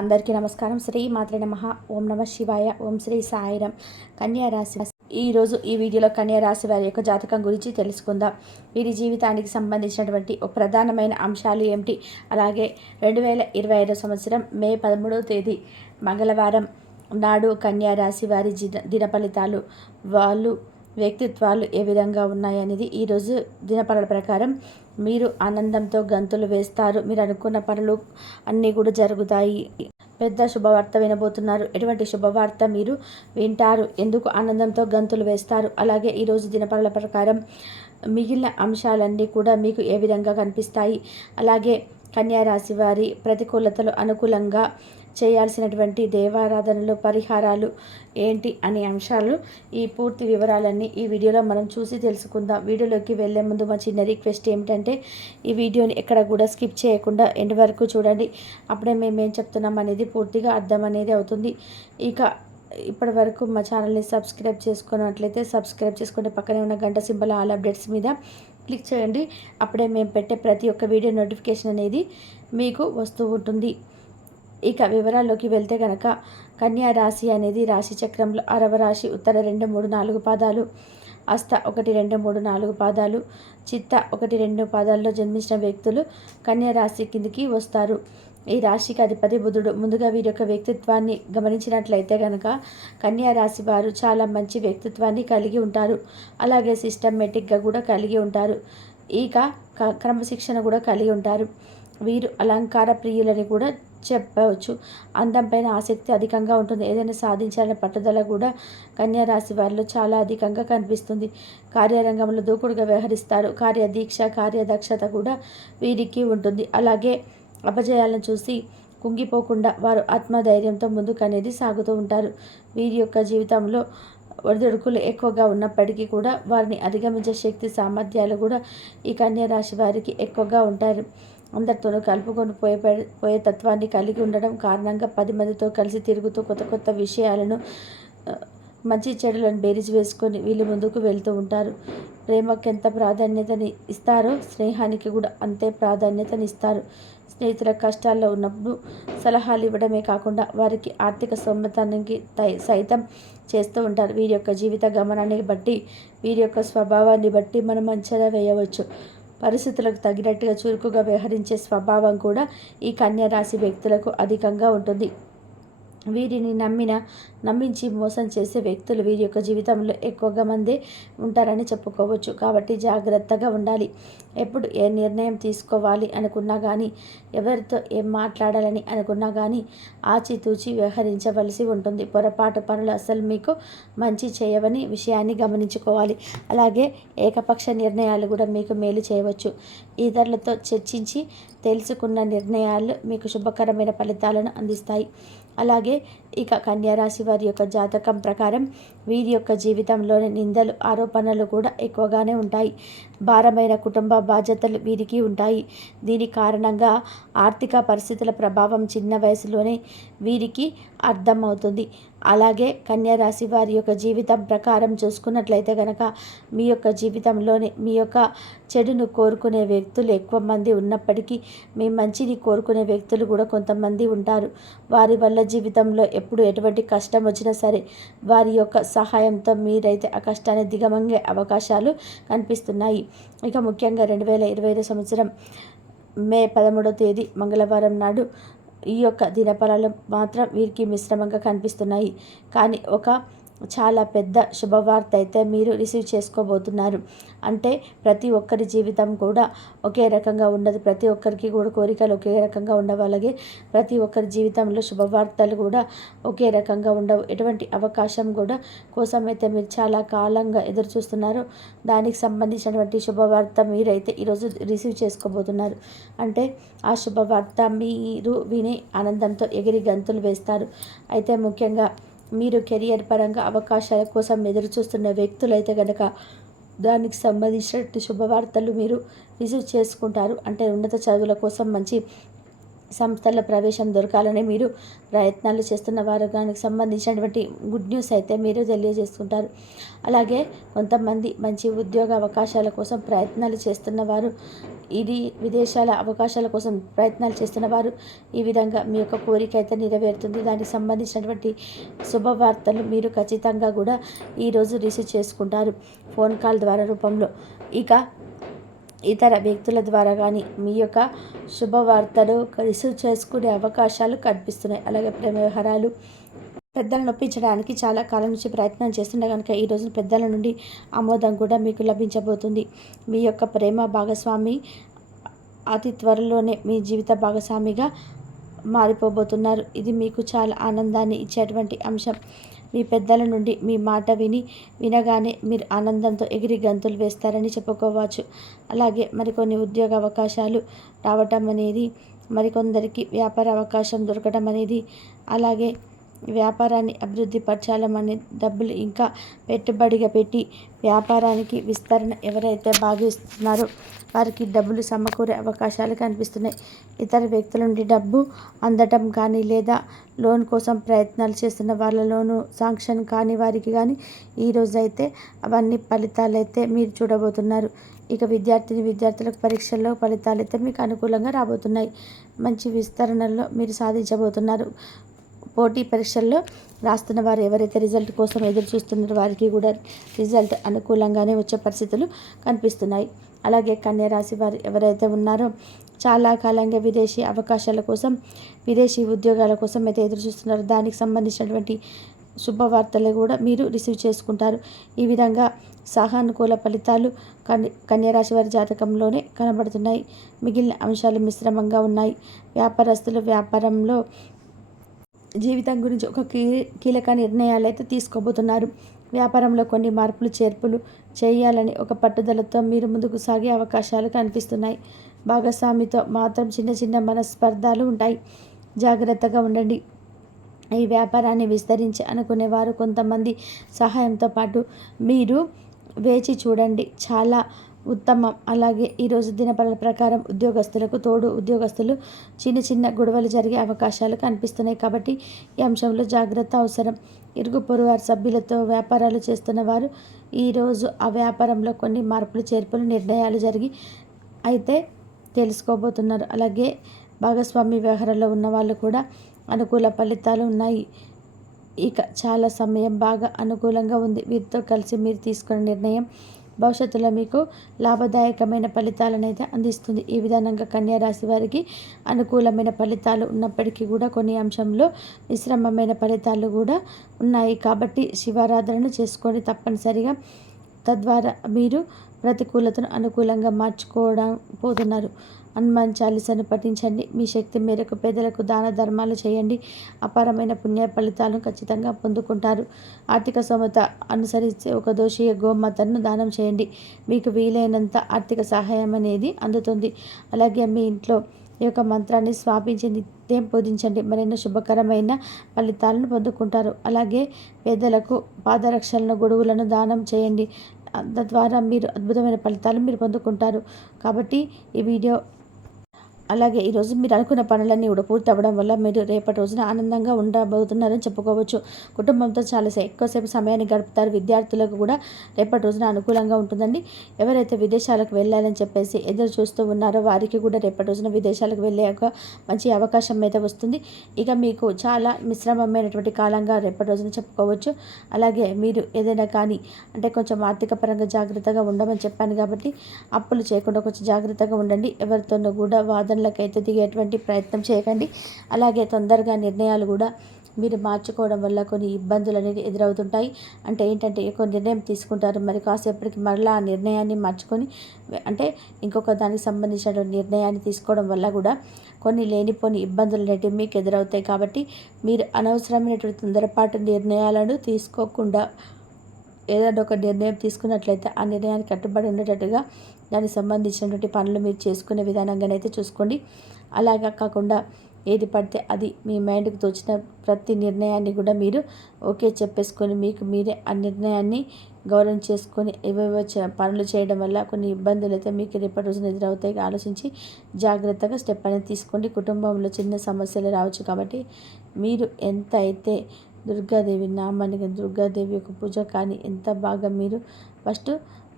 అందరికీ నమస్కారం. శ్రీ మాత్ర నమ. ఓం నమ శివాయ. ఓం శ్రీ సాయిరం కన్యా రాశి ఈరోజు ఈ వీడియోలో కన్యా రాశి వారి యొక్క జాతకం గురించి తెలుసుకుందాం. వీరి జీవితానికి సంబంధించినటువంటి ఒక ప్రధానమైన అంశాలు ఏమిటి? అలాగే రెండు వేల ఇరవై ఐదో సంవత్సరం మే పదమూడవ తేదీ మంగళవారం నాడు కన్యా రాశి వారి దిన దిన ఫలితాలు వాళ్ళు వ్యక్తిత్వాలు ఏ విధంగా ఉన్నాయనేది ఈరోజు దినపరల ప్రకారం మీరు ఆనందంతో గంతులు వేస్తారు. మీరు అనుకున్న పనులు అన్నీ కూడా జరుగుతాయి. పెద్ద శుభవార్త వినబోతున్నారు. ఎటువంటి శుభవార్త మీరు వింటారు? ఎందుకు ఆనందంతో గంతులు వేస్తారు? అలాగే ఈరోజు దినపరల ప్రకారం మిగిలిన అంశాలన్నీ కూడా మీకు ఏ విధంగా కనిపిస్తాయి? అలాగే కన్యారాశి వారి ప్రతికూలతలు అనుకూలంగా చేయాల్సినటువంటి దేవారాధనలు పరిహారాలు ఏంటి అనే అంశాలు ఈ పూర్తి వివరాలన్నీ ఈ వీడియోలో మనం చూసి తెలుసుకుందాం. వీడియోలోకి వెళ్ళే ముందు మా చిన్న రిక్వెస్ట్ ఏమిటంటే ఈ వీడియోని ఎక్కడ కూడా స్కిప్ చేయకుండా ఎండ్ వరకు చూడండి. అప్పుడే మేము ఏం చెప్తున్నాం అనేది పూర్తిగా అర్థం అనేది అవుతుంది. ఇక ఇప్పటి వరకు మా ఛానల్ని సబ్స్క్రైబ్ చేసుకున్నట్లయితే సబ్స్క్రైబ్ చేసుకుంటే పక్కనే ఉన్న గంట సింబల్ ఆల్ అప్డేట్స్ మీద క్లిక్ చేయండి. అప్పుడే మేము పెట్టే ప్రతి ఒక్క వీడియో నోటిఫికేషన్ అనేది మీకు వస్తూ ఉంటుంది. ఇక వివరాల్లోకి వెళ్తే కనుక కన్యా రాశి అనేది రాశి చక్రంలో అరవ రాశి ఉత్తర రెండు మూడు నాలుగు పాదాలు అస్త ఒకటి రెండు మూడు నాలుగు పాదాలు చిత్త ఒకటి రెండు పాదాల్లో జన్మించిన వ్యక్తులు కన్యా రాశి కిందికి వస్తారు. ఈ రాశికి అధిపతి బుధుడు. ముందుగా వీరి యొక్క వ్యక్తిత్వాన్ని గమనించినట్లయితే కనుక కన్యా రాశి వారు చాలా మంచి వ్యక్తిత్వాన్ని కలిగి ఉంటారు. అలాగే సిస్టమేటిక్గా కూడా కలిగి ఉంటారు. ఇక క్రమశిక్షణ కూడా కలిగి ఉంటారు. వీరు అలంకార ప్రియులని కూడా చెప్పవచ్చు. అందం పైన ఆసక్తి అధికంగా ఉంటుంది. ఏదైనా సాధించాలనే పట్టుదల కూడా కన్యా రాశి వారిలో చాలా అధికంగా కనిపిస్తుంది. కార్యరంగంలో దూకుడుగా వ్యవహరిస్తారు. కార్యదీక్ష కార్యదక్షత కూడా వీరికి ఉంటుంది. అలాగే అపజయాలను చూసి కుంగిపోకుండా వారు ఆత్మధైర్యంతో ముందుకు అనేది సాగుతూ ఉంటారు. వీరి యొక్క జీవితంలో ఒడిదుడుకులు ఎక్కువగా ఉన్నప్పటికీ కూడా వారిని అధిగమించే శక్తి సామర్థ్యాలు కూడా ఈ కన్యా రాశి వారికి ఎక్కువగా ఉంటారు. అందరితోనూ కలుపుకొని పోయే పోయే తత్వాన్ని కలిగి ఉండడం కారణంగా పది మందితో కలిసి తిరుగుతూ కొత్త కొత్త విషయాలను మంచి చెడులను బేరీజ్ వేసుకొని వీళ్ళు ముందుకు వెళ్తూ ఉంటారు. ప్రేమకి ఎంత ప్రాధాన్యతని ఇస్తారో స్నేహానికి కూడా అంతే ప్రాధాన్యతని ఇస్తారు. స్నేహితుల కష్టాల్లో ఉన్నప్పుడు సలహాలు ఇవ్వడమే కాకుండా వారికి ఆర్థిక సొమ్మతానికి సైతం చేస్తూ ఉంటారు. వీరి యొక్క జీవిత గమనాన్ని బట్టి వీరి యొక్క స్వభావాన్ని బట్టి మనం అంచనా వేయవచ్చు. పరిస్థితులకు తగినట్టుగా చురుకుగా వ్యవహరించే స్వభావం కూడా ఈ కన్యా రాశి వ్యక్తులకు అధికంగా ఉంటుంది. వీరిని నమ్మిన నమ్మించి మోసం చేసే వ్యక్తులు వీరి యొక్క జీవితంలో ఎక్కువగా మంది ఉంటారని చెప్పుకోవచ్చు. కాబట్టి జాగ్రత్తగా ఉండాలి. ఎప్పుడు ఏ నిర్ణయం తీసుకోవాలి అనుకున్నా కానీ ఎవరితో ఏం మాట్లాడాలని అనుకున్నా కానీ ఆచితూచి వ్యవహరించవలసి ఉంటుంది. పొరపాటు పనులు అసలు మీకు మంచి చేయవని విషయాన్ని గమనించుకోవాలి. అలాగే ఏకపక్ష నిర్ణయాలు కూడా మీకు మేలు చేయవచ్చు. ఇతరులతో చర్చించి తెలుసుకున్న నిర్ణయాలు మీకు శుభకరమైన ఫలితాలను అందిస్తాయి. అలాగే ఇక కన్యారాశి వారి యొక్క జాతకం ప్రకారం వీరి యొక్క జీవితంలోని నిందలు ఆరోపణలు కూడా ఎక్కువగానే ఉంటాయి. భారమైన కుటుంబ బాధ్యతలు వీరికి ఉంటాయి. దీని కారణంగా ఆర్థిక పరిస్థితుల ప్రభావం చిన్న వయసులోనే వీరికి అర్థమవుతుంది. అలాగే కన్యారాశి వారి యొక్క జీవితం ప్రకారం చూసుకున్నట్లయితే కనుక మీ యొక్క జీవితంలోని మీ యొక్క చెడును కోరుకునే వ్యక్తులు ఎక్కువ మంది ఉన్నప్పటికీ మీ మంచిని కోరుకునే వ్యక్తులు కూడా కొంతమంది ఉంటారు. వారి వల్ల జీవితంలో ఎప్పుడు ఎటువంటి కష్టం వచ్చినా సరే వారి యొక్క సహాయంతో మీరైతే ఆ కష్టాన్ని దిగమంగే అవకాశాలు కనిపిస్తున్నాయి. ఇక ముఖ్యంగా రెండు వేల ఇరవై ఐదు సంవత్సరం మే పదమూడవ తేదీ మంగళవారం నాడు ఈ యొక్క దినఫలాలు మాత్రం వీరికి మిశ్రమంగా కనిపిస్తున్నాయి. కానీ ఒక చాలా పెద్ద శుభవార్త అయితే మీరు రిసీవ్ చేసుకోబోతున్నారు. అంటే ప్రతి ఒక్కరి జీవితం కూడా ఒకే రకంగా ఉండదు ప్రతి ఒక్కరికి కూడా కోరికలు ఒకే రకంగా ఉండవు అలాగే ప్రతి ఒక్కరి జీవితంలో శుభవార్తలు కూడా ఒకే రకంగా ఉండవు. ఎటువంటి అవకాశం కూడా కోసం అయితే మీరు చాలా కాలంగా ఎదురు చూస్తున్నారు. దానికి సంబంధించినటువంటి శుభవార్త మీరైతే ఈరోజు రిసీవ్ చేసుకోబోతున్నారు. అంటే ఆ శుభవార్త మీరు విని ఆనందంతో ఎగిరి గంతులు వేస్తారు. అయితే ముఖ్యంగా మీరు కెరియర్ పరంగా అవకాశాల కోసం ఎదురు చూస్తున్న వ్యక్తులైతే కనుక దానికి సంబంధించిన శుభవార్తలు మీరు రిసీవ్ చేసుకుంటారు. అంటే ఉన్నత చదువుల కోసం మంచి సంస్థల్లో ప్రవేశం దొరకాలని మీరు ప్రయత్నాలు చేస్తున్న వారు దానికి సంబంధించినటువంటి గుడ్ న్యూస్ అయితే మీరు తెలియజేసుకుంటారు. అలాగే కొంతమంది మంచి ఉద్యోగ అవకాశాల కోసం ప్రయత్నాలు చేస్తున్న వారు ఇది విదేశాల అవకాశాల కోసం ప్రయత్నాలు చేస్తున్న వారు ఈ విధంగా మీ యొక్క కోరిక అయితే నెరవేరుతుంది. దానికి సంబంధించినటువంటి శుభవార్తలు మీరు ఖచ్చితంగా కూడా ఈరోజు రిసీవ్ చేసుకుంటారు. ఫోన్ కాల్ ద్వారా రూపంలో. ఇక ఇతర వ్యక్తుల ద్వారా కానీ మీ యొక్క శుభవార్తలు రిసీవ్ చేసుకునే అవకాశాలు కనిపిస్తున్నాయి. అలాగే ప్రేమ వ్యవహారాలు పెద్దలను ఒప్పించడానికి చాలా కాలం నుంచి ప్రయత్నం చేస్తుండే కనుక ఈ రోజున పెద్దల నుండి ఆమోదం కూడా మీకు లభించబోతుంది. మీ యొక్క ప్రేమ భాగస్వామి అతి త్వరలోనే మీ జీవిత భాగస్వామిగా మారిపోబోతున్నారు. ఇది మీకు చాలా ఆనందాన్ని ఇచ్చేటువంటి అంశం. మీ పెద్దల నుండి మీ మాట విని వినగానే మీరు ఆనందంతో ఎగిరి గంతులు వేస్తారని చెప్పుకోవచ్చు. అలాగే మరికొన్ని ఉద్యోగ అవకాశాలు రావటం అనేది మరికొందరికి వ్యాపార అవకాశం దొరకడం అనేది అలాగే వ్యాపారాన్ని అభివృద్ధి పరచాలమని డబ్బులు ఇంకా పెట్టుబడిగా పెట్టి వ్యాపారానికి విస్తరణ ఎవరైతే భావిస్తున్నారో వారికి డబ్బులు సమకూరే అవకాశాలు కనిపిస్తున్నాయి. ఇతర వ్యక్తుల నుండి డబ్బు అందటం కానీ లేదా లోన్ కోసం ప్రయత్నాలు చేస్తున్న వాళ్ళలోనూ శాంక్షన్ కాని వారికి కానీ ఈరోజు అయితే అవన్నీ ఫలితాలు అయితే మీరు చూడబోతున్నారు. ఇక విద్యార్థిని విద్యార్థులకు పరీక్షల్లో ఫలితాలు అయితే మీకు అనుకూలంగా రాబోతున్నాయి. మంచి విస్తరణలో మీరు సాధించబోతున్నారు. పోటీ పరీక్షల్లో రాస్తున్న వారు ఎవరైతే రిజల్ట్ కోసం ఎదురు చూస్తున్నారో వారికి కూడా రిజల్ట్ అనుకూలంగానే వచ్చే పరిస్థితులు కనిపిస్తున్నాయి. అలాగే కన్యా రాశి వారు ఎవరైతే ఉన్నారో చాలా కాలంగా విదేశీ అవకాశాల కోసం విదేశీ ఉద్యోగాల కోసం అయితే ఎదురు చూస్తున్నారో. దానికి సంబంధించినటువంటి శుభవార్తలు కూడా మీరు రిసీవ్ చేసుకుంటారు. ఈ విధంగా సహానుకూల ఫలితాలు కన్ కన్యరాశి వారి జాతకంలోనే కనబడుతున్నాయి. మిగిలిన అంశాలు మిశ్రమంగా ఉన్నాయి. వ్యాపారస్తులు వ్యాపారంలో జీవితం గురించి ఒక కీ కీలక నిర్ణయాలు అయితే తీసుకోబోతున్నారు. వ్యాపారంలో కొన్ని మార్పులు చేర్పులు చేయాలని ఒక పట్టుదలతో మీరు ముందుకు సాగే అవకాశాలు కనిపిస్తున్నాయి. భాగస్వామితో మాత్రం చిన్న చిన్న మనస్పర్ధాలు ఉంటాయి. జాగ్రత్తగా ఉండండి. ఈ వ్యాపారాన్ని విస్తరించి అనుకునేవారు కొంతమంది సహాయంతో పాటు మీరు వేచి చూడండి. చాలా ఉత్తమం. అలాగే ఈరోజు దినపల ప్రకారం ఉద్యోగస్తులకు తోడు ఉద్యోగస్తులు చిన్న చిన్న గొడవలు జరిగే అవకాశాలు కనిపిస్తున్నాయి కాబట్టి ఈ అంశంలో జాగ్రత్త అవసరం. ఇరుగు పొరుగు సభ్యులతో వ్యాపారాలు చేస్తున్న వారు ఈరోజు ఆ వ్యాపారంలో కొన్ని మార్పులు చేర్పులు నిర్ణయాలు జరిగి అయితే తెలుసుకోబోతున్నారు. అలాగే భాగస్వామి వ్యవహారంలో ఉన్న వాళ్ళు కూడా అనుకూల ఫలితాలు ఉన్నాయి. ఇక చాలా సమయం బాగా అనుకూలంగా ఉంది. వీరితో కలిసి మీరు తీసుకున్న నిర్ణయం భవిష్యత్తులో మీకు లాభదాయకమైన ఫలితాలను అయితే అందిస్తుంది. ఈ విధానంగా కన్యా రాశి వారికి అనుకూలమైన ఫలితాలు ఉన్నప్పటికీ కూడా కొన్ని అంశంలో మిశ్రమమైన ఫలితాలు కూడా ఉన్నాయి. కాబట్టి శివారాధనను చేసుకొని తప్పనిసరిగా తద్వారా మీరు ప్రతికూలతను అనుకూలంగా మార్చుకోవడం పోతున్నారు. హనుమాన్ చాలీసాను పఠించండి. మీ శక్తి మేరకు పేదలకు దాన ధర్మాలు చేయండి. అపారమైన పుణ్య ఫలితాలను ఖచ్చితంగా పొందుకుంటారు. ఆర్థిక సమత అనుసరిస్తే ఒక దోషి గోమాతను దానం చేయండి. మీకు వీలైనంత ఆర్థిక సహాయం అనేది అందుతుంది. అలాగే మీ ఇంట్లో ఈ యొక్క మంత్రాన్ని స్వాపించి నిత్యం పూజించండి. మరెన్నో శుభకరమైన ఫలితాలను పొందుకుంటారు. అలాగే పేదలకు పాదరక్షలను గొడుగులను దానం చేయండి. తద్వారా మీరు అద్భుతమైన ఫలితాలు మీరు పొందుకుంటారు. కాబట్టి ఈ వీడియో అలాగే ఈరోజు మీరు అనుకున్న పనులన్నీ కూడా పూర్తి అవ్వడం వల్ల మీరు రేపటి రోజున ఆనందంగా ఉండబోతున్నారని చెప్పుకోవచ్చు. కుటుంబంతో చాలా ఎక్కువసేపు సమయాన్ని గడుపుతారు. విద్యార్థులకు కూడా రేపటి రోజున అనుకూలంగా ఉంటుందండి. ఎవరైతే విదేశాలకు వెళ్ళాలని చెప్పేసి ఎదురు చూస్తూ ఉన్నారో వారికి కూడా రేపటి రోజున విదేశాలకు వెళ్ళే ఒక మంచి అవకాశం అయితే వస్తుంది. ఇక మీకు చాలా మిశ్రమమైనటువంటి కాలంగా రేపటి రోజున చెప్పుకోవచ్చు. అలాగే మీరు ఏదైనా కానీ అంటే కొంచెం ఆర్థిక పరంగా జాగ్రత్తగా ఉండమని చెప్పాను కాబట్టి అప్పులు చేయకుండా కొంచెం జాగ్రత్తగా ఉండండి. ఎవరితోనూ కూడా వాదన అయితే దిగేటువంటి ప్రయత్నం చేయకండి. అలాగే తొందరగా నిర్ణయాలు కూడా మీరు మార్చుకోవడం వల్ల కొన్ని ఇబ్బందులు అనేవి ఎదురవుతుంటాయి. అంటే ఏంటంటే ఎక్కువ నిర్ణయం తీసుకుంటారు. మరి కాసేపటికి మరలా ఆ నిర్ణయాన్ని మార్చుకొని అంటే ఇంకొక దానికి సంబంధించిన నిర్ణయాన్ని తీసుకోవడం వల్ల కూడా కొన్ని లేనిపోని ఇబ్బందులు అనేటివి మీకు ఎదురవుతాయి. కాబట్టి మీరు అనవసరమైనటువంటి తొందరపాటు నిర్ణయాలను తీసుకోకుండా ఏదైనా ఒక నిర్ణయం తీసుకున్నట్లయితే ఆ నిర్ణయానికి కట్టుబడి ఉండేటట్టుగా దానికి సంబంధించినటువంటి పనులు మీరు చేసుకునే విధానంగానైతే చూసుకోండి. అలాగా కాకుండా ఏది పడితే అది మీ మైండ్కి తోచిన ప్రతి నిర్ణయాన్ని కూడా మీరు ఓకే చెప్పేసుకొని మీకు మీరే ఆ నిర్ణయాన్ని గౌరవం చేసుకొని ఏవేవో చ పనులు చేయడం వల్ల కొన్ని ఇబ్బందులు అయితే మీకు రేపటి రోజున ఎదురవుతాయి. ఆలోచించి జాగ్రత్తగా స్టెప్ అనేది తీసుకోండి. కుటుంబంలో చిన్న సమస్యలు రావచ్చు కాబట్టి మీరు ఎంత అయితే దుర్గాదేవి నామానికి దుర్గాదేవి యొక్క పూజ కానీ ఎంత బాగా మీరు ఫస్ట్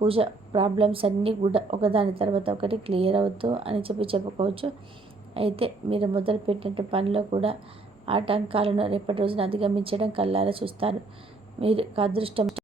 పూజ ప్రాబ్లమ్స్ అన్నీ కూడా ఒకదాని తర్వాత ఒకటి క్లియర్ అవుతూ అని చెప్పి చెప్పుకోవచ్చు. అయితే మీరు మొదలుపెట్టిన పనిలో కూడా ఆటంకాలను రేపటి రోజున అధిగమించడం కల్లారా చూస్తారు. మీరు అదృష్టం